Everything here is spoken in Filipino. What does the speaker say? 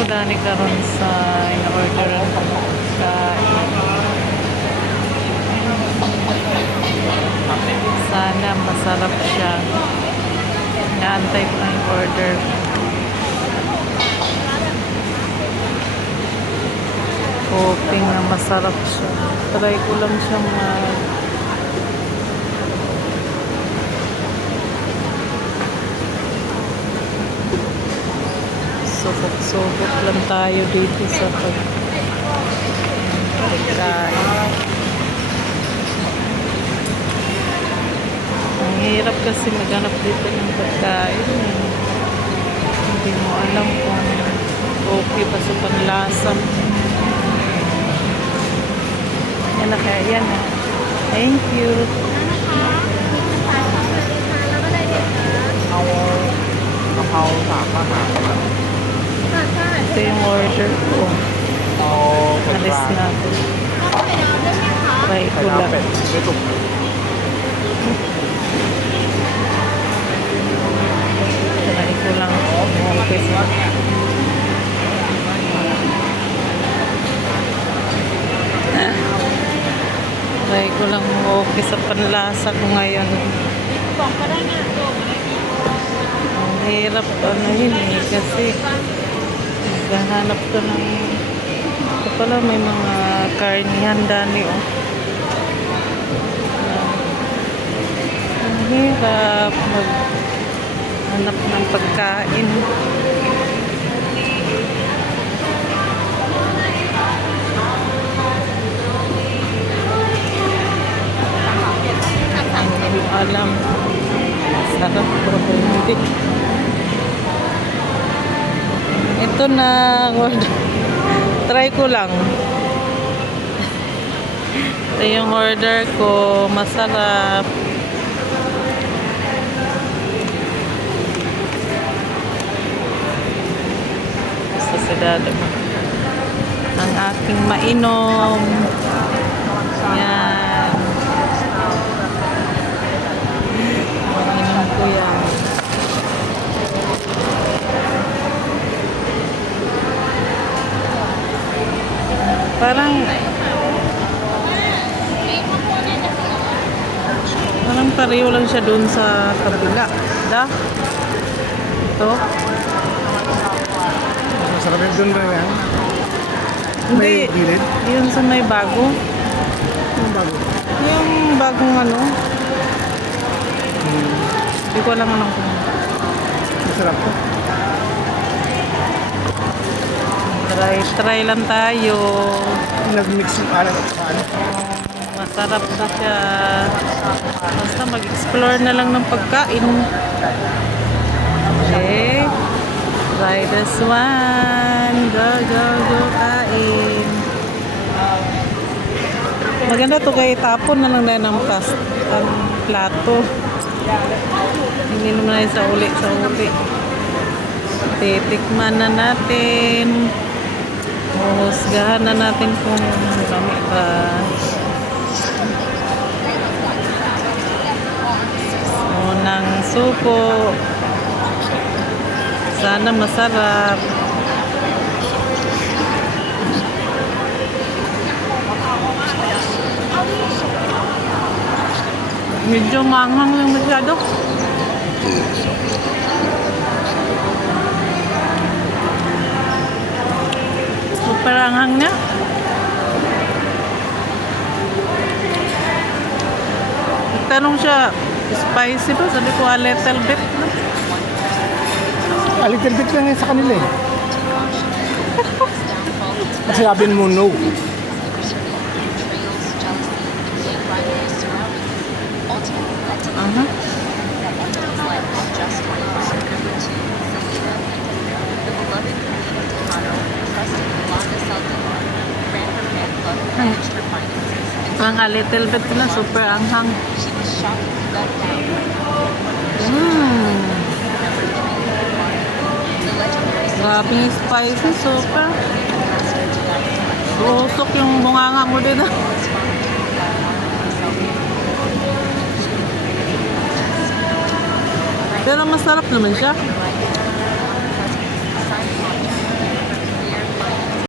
ko dani karon sa in-orderan ko sana masarap siya. Naantay ko na yung order. Hoping na masarap siya. Try ko lang siyang subok-subok lang tayo dito sa pagkain. Ang hirap kasi maghanap dito ng pagkain. Hindi mo alam kung okay pa sa panlasa. Yan na kaya yan. Thank you. Ito yung order ko. Alis natin. Try ko lang. Try ko lang. Okay. Try ko lang okay sa panlasa ko ngayon. Ang hirap yun kasi naghahanap ko ng ito pala may mga karnihan dani ang hirap maghanap ng pagkain. Hindi mo alam sarap o hindi. Ito na try ko lang. Ito yung order ko, masarap. Sasadado mo ang aking mainom. Yan. Mainom ko yan. Parang pareho lang siya doon sa kabila. Da? Ito? Masarap yung doon ba yan? Hindi. May gilid? Yun sa may bago. Yung bago? Yung bagong ano. Hindi ko alam anong kung. Masarap to. Try lang tayo. Nag-mix yung alam at paano. Masarap na siya. Basta mag-explore na lang ng pagkain. Okay. Try this one. Go, go, go, kain. Maganda to kay tapon na lang na ng plato. Hindi naman na sa uli. Titikman na natin. Husgahan na natin kung kami ba. Unang suko. Sana masarap. Medyo manghang yung masyado. Super anghang niya. Tanong siya, spicy ba? Sabi ko, a little bit. A little bit lang yan sa kanila eh. Kasi sabihin mo no. Ang a little bit na super anghang. Grabe yung spicy, super. Usok yung bunganga mo din. Pero masarap naman siya.